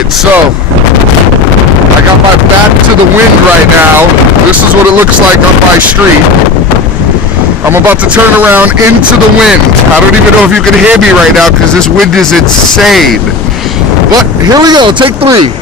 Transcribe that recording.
Alright, so I got my back to the wind right now. This is what it looks like on my street. I'm about to turn around into the wind. I don't even know if you can hear me right now because this wind is insane. But here we go, take 3.